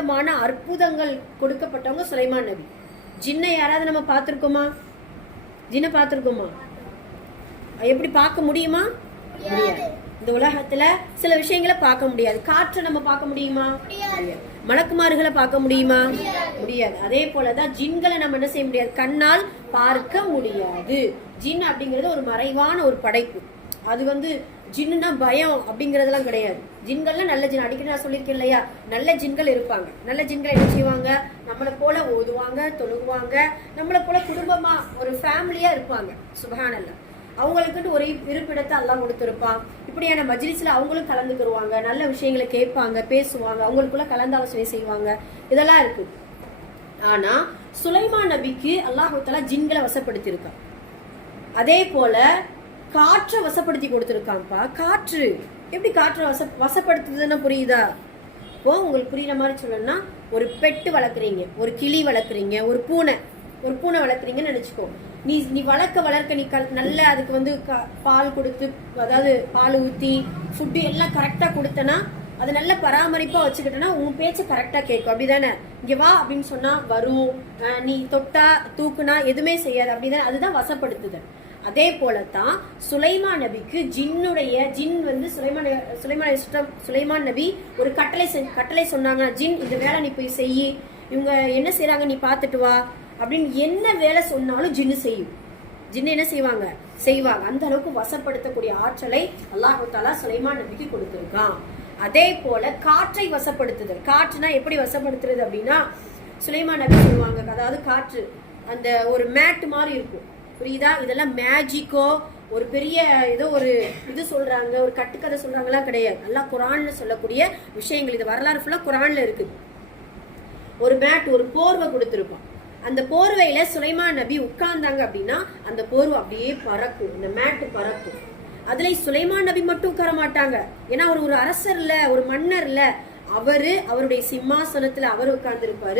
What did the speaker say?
பிரம்மாண்டமான அற்புதங்கள் கொடுக்கப்பட்டவங்க சுலைமான் நபி. ஜின்னை யாராவது நம்ம பார்த்திருக்கோமா? ஜின்னை பார்த்திருக்கோமா? எப்படி பார்க்க முடியுமா? முடியாது. இந்த உலகத்துல சில விஷயங்களை பார்க்க முடியாது. காற்றை நம்ம பார்க்க முடியுமா? மலக்குமார்களை பார்க்க முடியுமா? முடியாது. அதே போலதான் ஜின்களை நம்ம என்ன செய்ய முடியாது, கண்ணால் பார்க்க முடியாது. ஜின் அப்படிங்கிறது ஒரு மறைவான ஒரு படைப்பு. அது ஜின்னுனா பயம் அப்படிங்கறதெல்லாம் கிடையாது. ஜின்கள்ல நல்ல ஜின், அடிக்கடி நான் சொல்லியிருக்கேன் இல்லையா, நல்ல ஜின்கள் இருப்பாங்க. நல்ல ஜின்கள் என்ன செய்வாங்க, நம்மளை போல ஓதுவாங்க, தொழுகுவாங்க, நம்மளை போல குடும்பமா ஒரு ஃபேமிலியா இருப்பாங்க. சுப்ஹானல்லாஹ். அவங்களுக்குன்னு ஒரு இருப்பிடத்தை அல்லாஹ் கொடுத்திருப்பான். இப்படியான மஜ்லிஸ்ல அவங்களும் கலந்துக்குருவாங்க, நல்ல விஷயங்களை கேட்பாங்க, பேசுவாங்க, அவங்களுக்குள்ள கலந்தாலோசனை செய்வாங்க. இதெல்லாம் இருக்கு. ஆனா சுலைமான் நபிக்கு அல்லாஹ் தஆலா ஜின்களை வசப்படுத்தியிருக்கான். அதே போல காற்றை வசப்படுத்தி கொடுத்திருக்கான்ப்பா. காற்று எப்படி காற்று வசப்படுத்துதுன்னா புரியுதா? இப்போ உங்களுக்கு புரியுற மாதிரி சொல்லணும்னா, ஒரு பெட்டு வளர்க்குறீங்க, ஒரு கிளி வளர்க்குறீங்க, ஒரு பூனை வளர்க்குறீங்கன்னு நினைச்சுக்கோ. நீ வளர்க்க நீ நல்ல அதுக்கு பால் கொடுத்து, அதாவது பால் ஊற்றி ஃபுட்டு எல்லாம் கரெக்டாக கொடுத்தனா, அது நல்ல பராமரிப்பா வச்சுக்கிட்டனா உன் பேச்சு கரெக்டா கேட்கும். அப்படிதானே? இங்க வா அப்படின்னு சொன்னா வரும், நீ தொட்டா தூக்குனா எதுவுமே செய்யாது. அப்படிதான், அதுதான் வசப்படுத்துதல். அதே போலத்தான் சுலைமான் நபிக்கு ஜின் சுலைமான் நபி ஒரு கட்டளை சொன்னாங்க, ஜின் இந்த வேலை நீ போய் செய்யி, இவங்க என்ன செய்யறாங்க நீ பார்த்துட்டு வா அப்படின்னு என்ன வேலை சொன்னாலும் ஜின்னு செய்யும். ஜின்னு என்ன செய்வாங்க. அந்த அளவுக்கு வசப்படுத்தக்கூடிய ஆற்றலை அல்லாஹ் தஆலா சுலைமான் நபிக்கு கொடுத்திருக்கான். அதே போல காற்றை வசப்படுத்துதல். காற்றுனா எப்படி வசப்படுத்துறது அப்படின்னா, சுலைமான் நபி சொல்லுவாங்க, அதாவது காற்று அந்த ஒரு மேட் மாதிரி இருக்கும், புரியுதா? இதெல்லாம் மேஜிக்கோ ஒரு பெரிய ஏதோ ஒரு இது சொல்றாங்க, ஒரு கட்டுக்கதை சொல்றாங்கலாம் கிடையாது. நல்லா குர்ஆன்ல சொல்லக்கூடிய விஷயங்கள். இது வரலாறு ஃபுல்லா குர்ஆன்ல இருக்கு. ஒரு மேட், ஒரு போர்வை கொடுத்திருப்பான். அந்த போர்வையில சுலைமான் நபி உட்கார்ந்தாங்க அப்படின்னா அந்த போர்வை அப்படியே பறக்கும், அந்த மேட்டு பறக்கும். அதுல சுலைமான் நபி மட்டும் உட்கார மாட்டாங்க. ஏன்னா அவர் ஒரு அரசர் இல்ல, ஒரு மன்னர் இல்ல, அவருடைய சிம்மாசனத்துல அவர் உட்கார்ந்து இருப்பாரு.